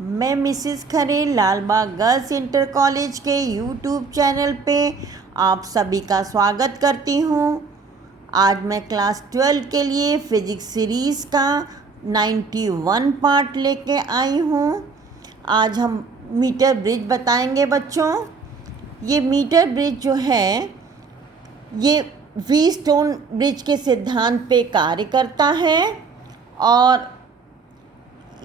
मैं मिसिस खरे Lalbagh girls inter college के YouTube channel पे आप सभी का स्वागत करती हूँ। आज मैं क्लास 12 के लिए फिज़िक्स सीरीज़ का 91 पार्ट लेके आई हूँ। आज हम मीटर ब्रिज बताएंगे बच्चों। ये मीटर ब्रिज जो है ये व्हीटस्टोन ब्रिज के सिद्धांत पे कार्य करता है और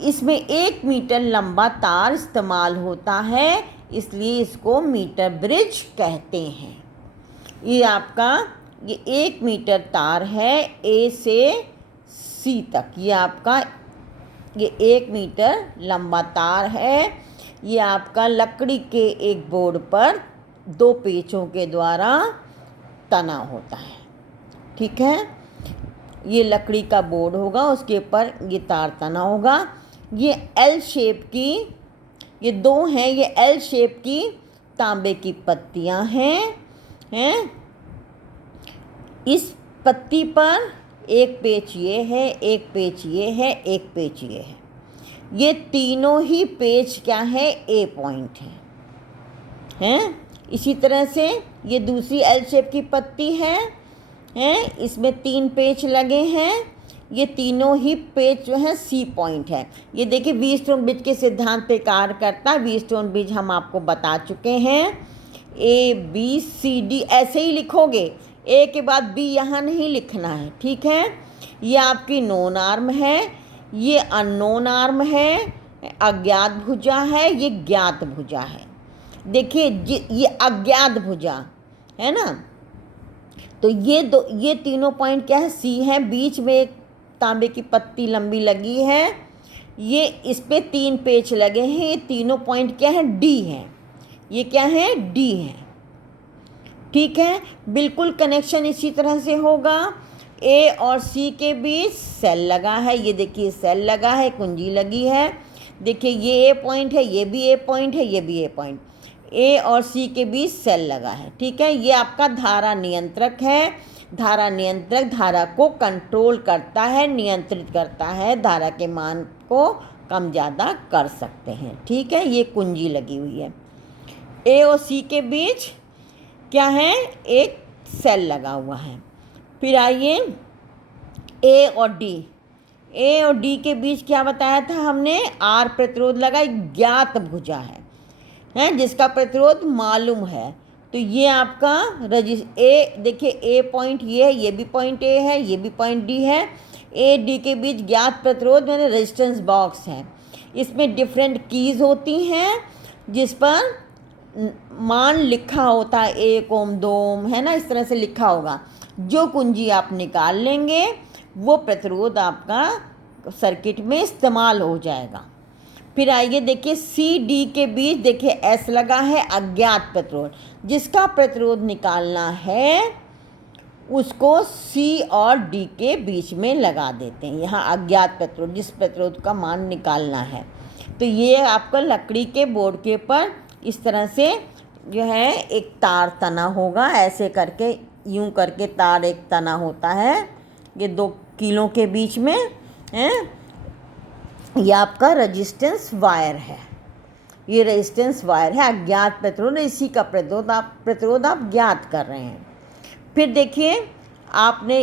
इसमें 1 मीटर लंबा तार इस्तेमाल होता है, इसलिए इसको मीटर ब्रिज कहते हैं। ये 1 मीटर तार है ए से सी तक। ये 1 मीटर लंबा तार है। ये आपका लकड़ी के एक बोर्ड पर 2 पेचों के द्वारा तना होता है। ठीक है, ये लकड़ी का बोर्ड होगा, उसके ऊपर ये तार तना होगा। ये एल शेप की, ये 2 हैं, ये एल शेप की तांबे की पत्तियां हैं। इस पत्ती पर एक पेच ये है, एक पेच ये है, एक पेच ये है। ये तीनों ही पेच क्या है, ए पॉइंट हैं। इसी तरह से ये दूसरी एल शेप की पत्ती है, इसमें 3 पेच लगे हैं। ये तीनों ही पेच जो है सी पॉइंट है। ये देखिए व्हीटस्टोन ब्रिज के सिद्धांत पे कार्य करता है। व्हीटस्टोन ब्रिज हम आपको बता चुके हैं। ए बी सी डी ऐसे ही लिखोगे, ए के बाद बी यहाँ नहीं लिखना है। ठीक है, ये आपकी नोन आर्म है, ये अननोन आर्म है, अज्ञात भुजा है, ये ज्ञात भुजा है। देखिए ये अज्ञात भुजा है ना, तो ये तीनों पॉइंट क्या है, सी है। बीच में एक तांबे की पत्ती लंबी लगी है, ये इस पे 3 पेच लगे हैं। ये तीनों पॉइंट क्या है, डी है। ये क्या है, डी है। ठीक है, बिल्कुल कनेक्शन इसी तरह से होगा। ए और सी के बीच सेल लगा है, ये देखिए सेल लगा है, कुंजी लगी है। देखिए ये ए पॉइंट है, ये भी ए पॉइंट है, ये भी ए पॉइंट। ए और सी के बीच सेल लगा है। ठीक है, ये आपका धारा नियंत्रक है। धारा नियंत्रक धारा को कंट्रोल करता है, नियंत्रित करता है, धारा के मान को कम ज़्यादा कर सकते हैं। ठीक है, ये कुंजी लगी हुई है। ए और सी के बीच क्या है, एक सेल लगा हुआ है। फिर आइए ए और डी। ए और डी के बीच क्या बताया था हमने, आर प्रतिरोध लगा, ज्ञात भुजा है जिसका प्रतिरोध मालूम है। तो ये आपका ए, देखिए ए पॉइंट ये है, ये भी पॉइंट ए है, ये भी पॉइंट डी है। ए डी के बीच ज्ञात प्रतिरोध मैंने रेजिस्टेंस बॉक्स है। इसमें डिफरेंट कीज होती हैं जिस पर मान लिखा होता है, 1 ओम 2 ओम है ना, इस तरह से लिखा होगा। जो कुंजी आप निकाल लेंगे वो प्रतिरोध आपका सर्किट में इस्तेमाल हो जाएगा। फिर आइए देखिए सी डी के बीच देखिए एस लगा है, अज्ञात प्रतिरोध। जिसका प्रतिरोध निकालना है उसको सी और डी के बीच में लगा देते हैं। यहाँ अज्ञात प्रतिरोध, जिस प्रतिरोध का मान निकालना है। तो ये आपका लकड़ी के बोर्ड के ऊपर इस तरह से जो है एक तार तना होगा, ऐसे करके यूं करके तार एक तना होता है। ये 2 कीलों के बीच में है। ये आपका रेजिस्टेंस वायर है, ये रेजिस्टेंस वायर है। अज्ञात प्रतिरोध, इसी का प्रतिरोध आप ज्ञात कर रहे हैं। फिर देखिए आपने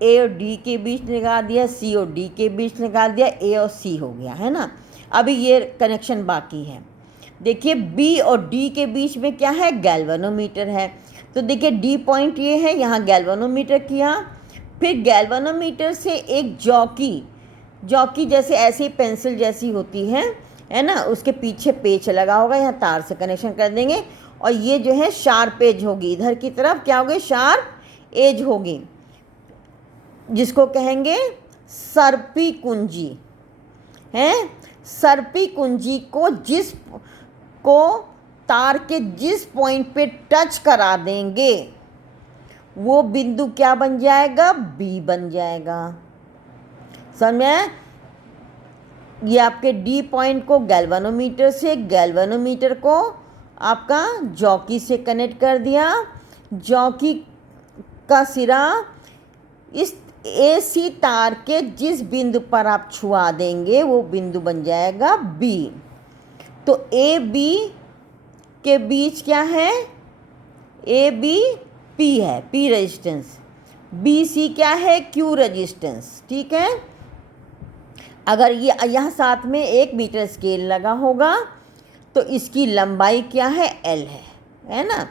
ए और डी के बीच निकाल दिया, सी और डी के बीच निकाल दिया, ए और सी हो गया है ना। अभी ये कनेक्शन बाकी है। देखिए बी और डी के बीच में क्या है, गैल्वेनोमीटर है। तो देखिए डी पॉइंट ये है, यहाँ गैल्वेनोमीटर किया। फिर गैल्वेनोमीटर से एक जॉकी जैसे ऐसी पेंसिल जैसी होती है ना, उसके पीछे पेच लगा होगा, यहाँ तार से कनेक्शन कर देंगे। और ये जो है शार्प एज होगी, इधर की तरफ क्या होगी, शार्प एज होगी, जिसको कहेंगे सर्पी कुंजी है। सर्पी कुंजी को तार के जिस पॉइंट पे टच करा देंगे वो बिंदु क्या बन जाएगा, बी बन जाएगा। समझ में? ये आपके डी पॉइंट को गैल्वेनोमीटर से, गैल्वेनोमीटर को आपका जॉकी से कनेक्ट कर दिया। जॉकी का सिरा इस एसी तार के जिस बिंदु पर आप छुआ देंगे वो बिंदु बन जाएगा बी। तो ए बी के बीच क्या है, ए बी पी है, पी रेजिस्टेंस, बी सी क्या है, क्यू रेजिस्टेंस। ठीक है, अगर ये यहाँ साथ में 1 मीटर स्केल लगा होगा तो इसकी लंबाई क्या है, एल है ना।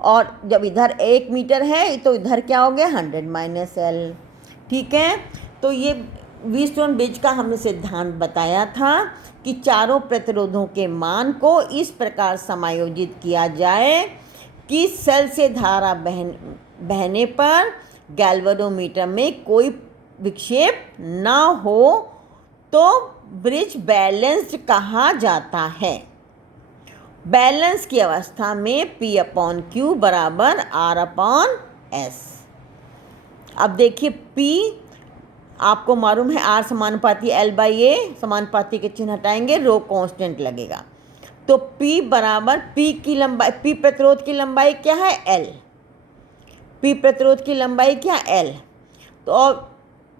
और जब इधर 1 मीटर है तो इधर क्या हो गया, 100 माइनस एल। ठीक है, तो ये व्हीटस्टोन ब्रिज का हमने सिद्धांत बताया था कि चारों प्रतिरोधों के मान को इस प्रकार समायोजित किया जाए कि सेल से धारा बहने पर गैल्वेनोमीटर में कोई विक्षेप ना हो तो ब्रिज बैलेंस्ड कहा जाता है। बैलेंस की अवस्था में P अपॉन Q बराबर R अपॉन S। अब देखिए P आपको मालूम है R समानुपाती L बाई A, समानुपाती के चिन्ह हटाएंगे, रो कांस्टेंट लगेगा। तो P बराबर P की लंबाई, P प्रतिरोध की लंबाई क्या है, L। P प्रतिरोध की लंबाई क्या, L। तो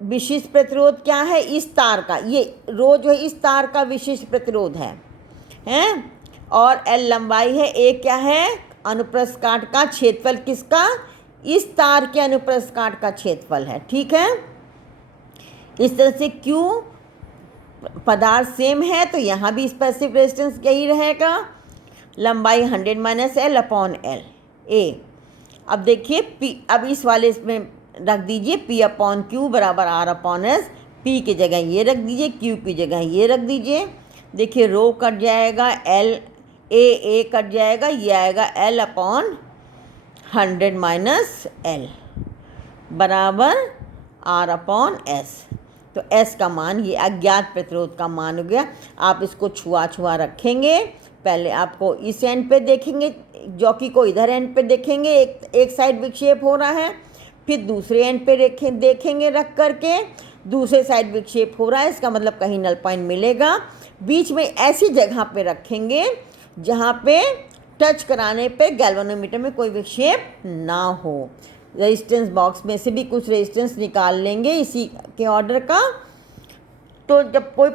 विशिष्ट प्रतिरोध क्या है, इस तार का, ये रो जो है इस तार का विशिष्ट प्रतिरोध है और L लंबाई है, A क्या है, अनुप्रस्थ काट का क्षेत्रफल किसका, इस तार के अनुप्रस्थ काट का क्षेत्रफल है। ठीक है, इस तरह से Q पदार्थ सेम है तो यहाँ भी स्पेसिफिक रेजिस्टेंस यही रहेगा, लंबाई 100 minus L upon L A. अब देखिए P, अब इस वाले इसमें रख दीजिए P अपॉन Q बराबर R अपॉन S। P की जगह ये रख दीजिए, Q की जगह ये रख दीजिए। देखिए रो कट जाएगा, L ए कट जाएगा, ये आएगा L अपॉन 100 माइनस एल बराबर R अपॉन S। तो S का मान, ये अज्ञात प्रतिरोध का मान हो गया। आप इसको छुआ छुआ रखेंगे, पहले आपको इस एंड पे देखेंगे, जॉकी को इधर एंड पे देखेंगे, एक साइड विक्षेप हो रहा है, फिर दूसरे एंड पे देखेंगे रख करके, दूसरे साइड विक्षेप हो रहा है, इसका मतलब कहीं नल पॉइंट मिलेगा। बीच में ऐसी जगह पे रखेंगे जहाँ पे टच कराने पे गैल्वेनोमीटर में कोई विक्षेप ना हो। रेजिस्टेंस बॉक्स में से भी कुछ रेजिस्टेंस निकाल लेंगे इसी के ऑर्डर का, तो जब कोई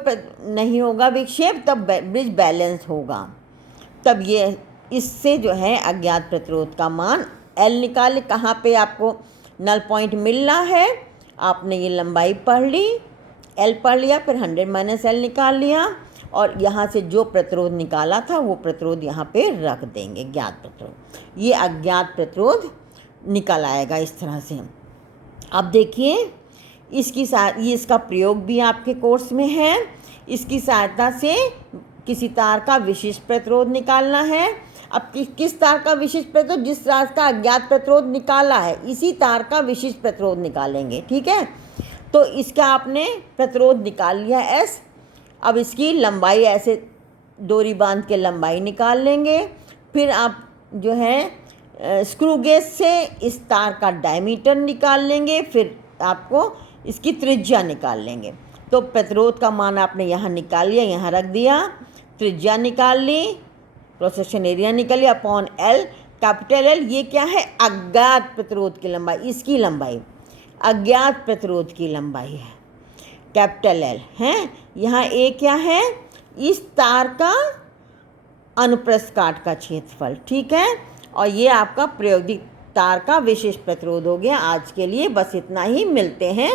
नहीं होगा विक्षेप तब ब्रिज बैलेंस होगा। तब ये इससे जो है अज्ञात प्रतिरोध का मान L निकाले। कहाँ पे आपको नल पॉइंट मिलना है, आपने ये लंबाई पढ़ ली, L पढ़ लिया, फिर 100 माइनस एल निकाल लिया और यहाँ से जो प्रतिरोध निकाला था वो प्रतिरोध यहाँ पे रख देंगे, ज्ञात प्रतिरोध। ये अज्ञात प्रतिरोध निकल आएगा इस तरह से। अब देखिए ये इसका प्रयोग भी आपके कोर्स में है। इसकी सहायता से किसी तार का विशिष्ट प्रतिरोध निकालना है। अब किस तार का विशिष्ट प्रतिरोध, जिस तार का अज्ञात प्रतिरोध निकाला है इसी तार का विशिष्ट प्रतिरोध निकालेंगे। ठीक है, तो इसका आपने प्रतिरोध निकाल लिया S। अब इसकी लंबाई ऐसे डोरी बांध के लंबाई निकाल लेंगे। फिर आप जो है स्क्रू गेज से इस तार का डायमीटर निकाल लेंगे, फिर आपको इसकी त्रिज्या निकाल लेंगे। तो प्रतिरोध का मान आपने यहाँ निकाल लिया, यहाँ रख दिया, त्रिज्या निकाल ली, क्रॉस सेक्शन एरिया निकल लिया अपॉन L, कैपिटल L। ये क्या है, अज्ञात प्रतिरोध की लंबाई, इसकी लंबाई अज्ञात प्रतिरोध की लंबाई है, कैपिटल L है। यहाँ A क्या है, इस तार का अनुप्रस्थ काट का क्षेत्रफल। ठीक है, और ये आपका प्रायोगिक तार का विशिष्ट प्रतिरोध हो गया। आज के लिए बस इतना ही, मिलते हैं।